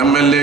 MLA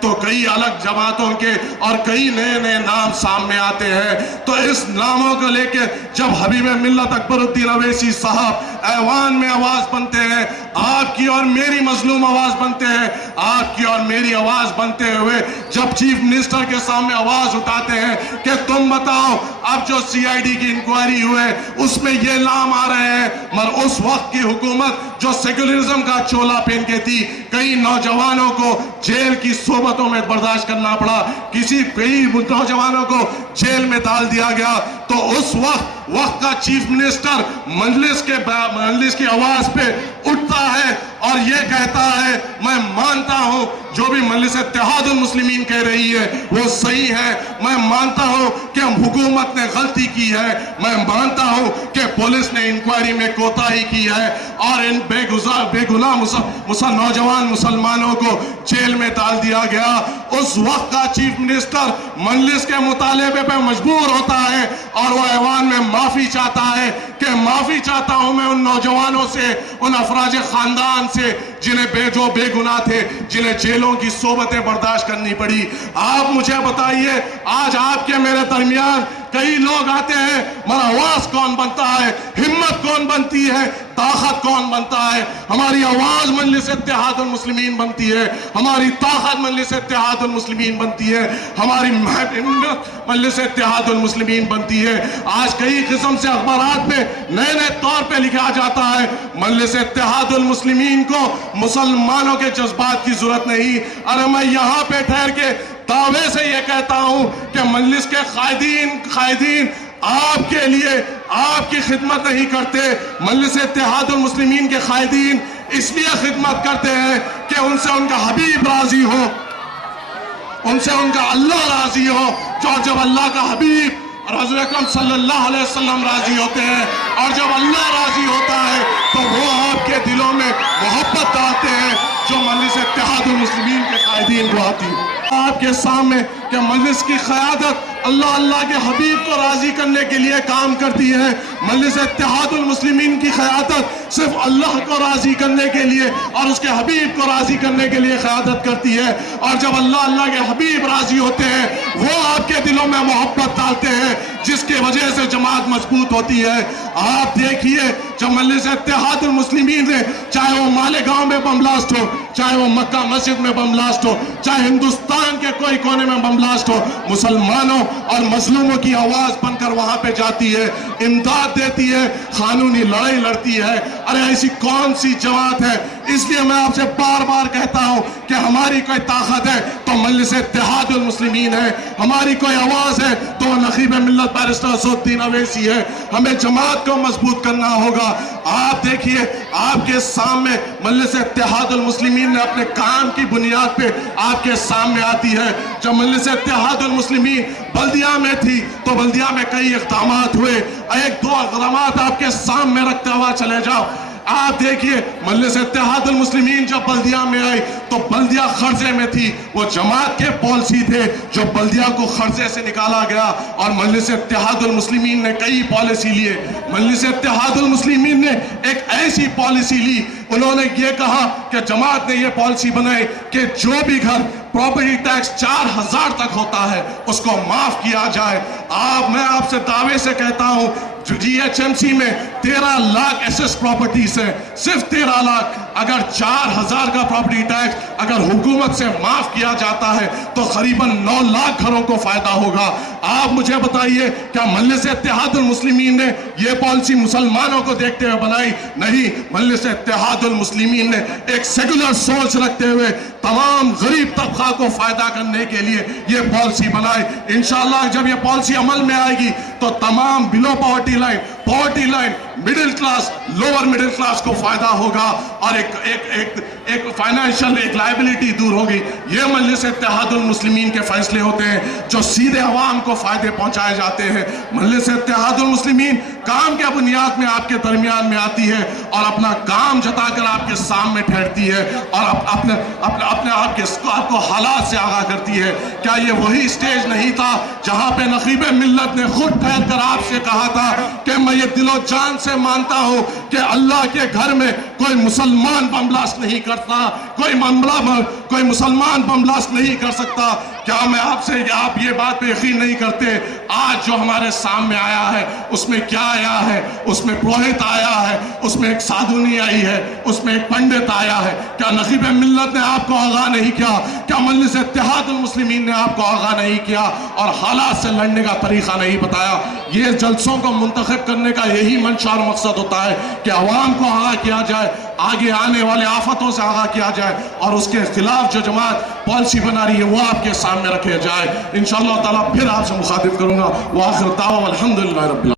تو کئی الگ جماعتوں کے اور کئی نئے نئے نام سامنے آتے ہیں. تو اس ناموں کو لے کے جب حبیب ملت اکبر الدین اویسی صاحب ایوان میں آواز بنتے ہیں، آپ کی اور میری مظلوم آواز بنتے ہیں، آپ کی اور میری آواز بنتے ہوئے جب چیف منسٹر کے سامنے آواز اٹھاتے ہیں کہ تم بتاؤ اب جو سی آئی ڈی کی انکوائری ہوئے اس میں یہ نام آ رہے ہیں، مگر اس وقت کی حکومت جو سیکولرزم کا چولا پہن کے تھی، کئی نوجوانوں کو جیل کی صحبتوں میں برداشت کرنا پڑا، کئی نوجوانوں کو جیل میں ڈال دیا گیا. تو اس وقت کا چیف منسٹر مجلس کی آواز پہ اٹھتا ہے اور یہ کہتا ہے میں مانتا ہوں جو بھی مجلس اتحاد المسلمین کہہ رہی ہے وہ صحیح ہے، میں مانتا ہوں کہ حکومت نے غلطی کی ہے، میں مانتا ہوں کہ پولیس نے انکوائری میں کوتاہی کی ہے اور ان بے گناہ نوجوان مسلمانوں کو جیل میں ڈال دیا گیا. اس وقت کا چیف منسٹر مجلس کے مطالبے پہ مجبور ہوتا ہے اور وہ ایوان میں معافی چاہتا ہے کہ معافی چاہتا ہوں میں ان نوجوانوں سے، ان افراج خاندان سے جنہیں بے گناہ تھے، جنہیں جیلوں کی صحبتیں برداشت کرنی پڑی. آپ مجھے بتائیے آج آپ کے میرے درمیان کئی لوگ آتے ہیں، مگر آواز کون بنتا ہے، ہمت کون بنتی ہے، طاقت کون بنتا ہے؟ ہماری آواز مجلس اتحاد المسلمین بنتی ہے، ہماری طاقت مجلس اتحاد المسلمین بنتی ہے، ہماری ہمت مجلس اتحاد المسلمین بنتی ہے. آج کئی قسم سے اخبارات میں نئے طور پہ لکھا جاتا ہے مجلس اتحاد المسلمین کو مسلمانوں کے جذبات کی ضرورت نہیں. ارے میں یہاں پہ ٹھہر کے دعوے سے یہ کہتا ہوں کہ مجلس کے قائدین آپ کے لیے آپ کی خدمت نہیں کرتے. مجلس اتحاد المسلمین کے قائدین اس لیے خدمت کرتے ہیں کہ ان سے ان کا حبیب راضی ہو، ان سے ان کا اللہ راضی ہو. جب اللہ کا حبیب رسول اکرم صلی اللہ علیہ وسلم راضی ہوتے ہیں اور جب اللہ راضی ہوتا ہے تو وہ آپ کے دلوں میں محبت ڈالتے ہیں جو مجلس اتحاد المسلمین کے قائدین کو آتی ہے. آپ کے سامنے کہ مجلس کی قیادت اللہ کے حبیب کو راضی کرنے کے لیے کام کرتی ہے. مجلس اتحاد المسلمین کی قیادت صرف اللہ کو راضی کرنے کے لیے اور اس کے حبیب کو راضی کرنے کے لیے قیادت کرتی ہے. اور جب اللہ کے حبیب راضی ہوتے ہیں وہ آپ کے دلوں میں محبت ڈالتے ہیں جس کی وجہ سے جماعت مضبوط ہوتی ہے. آپ دیکھیے جب مجلس اتحاد المسلمین نے چاہے وہ مالیگاؤں میں بم بلاسٹ ہو، چاہے وہ مکہ مسجد میں بم بلاسٹ ہو، چاہے ہندوستان کے کوئی کونے میں بم بلاسٹ ہو، مسلمانوں اور مظلوموں کی آواز بن کر وہاں پہ جاتی ہے، امداد دیتی ہے، قانونی لڑائی لڑتی ہے. ارے ایسی کون سی جماعت ہے؟ اس لیے میں آپ سے بار بار کہتا ہوں کہ ہماری کوئی طاقت ہے تو مجلس اتحاد المسلمین ہے، ہماری کوئی آواز ہے تو نقیب ملت بیرسٹر اسد الدین اویسی ہے. ہمیں جماعت کو مضبوط کرنا ہوگا. آپ دیکھیے آپ کے سامنے مجلس اتحاد المسلمین نے اپنے کام کی بنیاد پہ آپ کے سامنے آتی ہے. جب مجلس اتحاد المسلمین بلدیہ میں تھی تو بلدیہ میں کئی اقدامات ہوئے. ایک دو اقدامات آپ کے سامنے رکھتے ہوا چلے جاؤ. آپ دیکھیے مجلس اتحاد المسلمین جب بلدیہ میں آئی تو بلدیہ قرضے میں تھی. وہ جماعت کے پالیسی تھے جو بلدیہ کو قرضے سے نکالا گیا اور مجلس اتحاد المسلمین نے کئی پالیسی لیے. مجلس اتحاد المسلمین نے ایک ایسی پالیسی لی، انہوں نے یہ کہا کہ جماعت نے یہ پالیسی بنائی کہ جو بھی گھر پراپرٹی ٹیکس 4000 تک ہوتا ہے اس کو معاف کیا جائے. میں آپ سے دعوے سے کہتا ہوں جی ایچ ایم سی میں 13 لاکھ ایسس پراپرٹیز ہیں، صرف 13 لاکھ. اگر 4000 کا پراپرٹی ٹیکس اگر حکومت سے معاف کیا جاتا ہے تو قریباً 9 لاکھ گھروں کو فائدہ ہوگا. آپ مجھے بتائیے کیا مجلس اتحاد المسلمین نے یہ پالیسی مسلمانوں کو دیکھتے ہوئے بنائی؟ نہیں. مجلس اتحاد المسلمین نے ایک سیکولر سوچ رکھتے ہوئے تمام غریب طبقہ کو فائدہ کرنے کے لیے یہ پالیسی بنائی. انشاءاللہ جب یہ پالیسی عمل میں آئے گی تو تمام below poverty line middle class, lower middle class کو فائدہ ہوگا اور ایک فائنینشل ایک لائبلٹی دور ہوگی. یہ مجلس اتحاد المسلمین کے فیصلے ہوتے ہیں جو سیدھے عوام کو فائدے پہنچائے جاتے ہیں. مجلس اتحاد المسلمین کام کے بنیاد میں آپ کے درمیان میں آتی ہے اور اپنا کام جتا کر آپ کے سامنے ٹھہرتی ہے اور اپنے آپ کو حالات سے آگاہ کرتی ہے. کیا یہ وہی سٹیج نہیں تھا جہاں پہ نقیب ملت نے خود ٹھہر کر آپ سے کہا تھا کہ میں یہ دل و جان سے مانتا ہوں کہ اللہ کے گھر میں کوئی مسلمان بم بلاسٹ نہیں کر کرتا, کوئی مسلمان بم بلاسٹ نہیں کر سکتا. کیا میں آپ سے آپ یہ بات پہ یقین نہیں کرتے؟ آج جو ہمارے سامنے آیا ہے اس میں کیا آیا ہے؟ اس میں پروہت آیا ہے, اس میں ایک سادھونی آئی ہے, اس میں ایک پنڈت آیا ہے. کیا نقیب ملت نے آپ کو آگاہ نہیں کیا؟ کیا مجلس اتحاد المسلمین نے آپ کو آگاہ نہیں کیا اور حالات سے لڑنے کا طریقہ نہیں بتایا؟ یہ جلسوں کو منتخب کرنے کا یہی منشا اور مقصد ہوتا ہے کہ عوام کو آگاہ کیا جائے, آگے آنے والے آفتوں سے آگاہ کیا جائے, اور اس کے خلاف جو جماعت پالیسی بنا رہی ہے وہ آپ کے سامنے رکھے جائے. انشاءاللہ تعالیٰ پھر آپ سے مخاطب کروں گا. وآخر دعوانا الحمدللہ رب العالمین.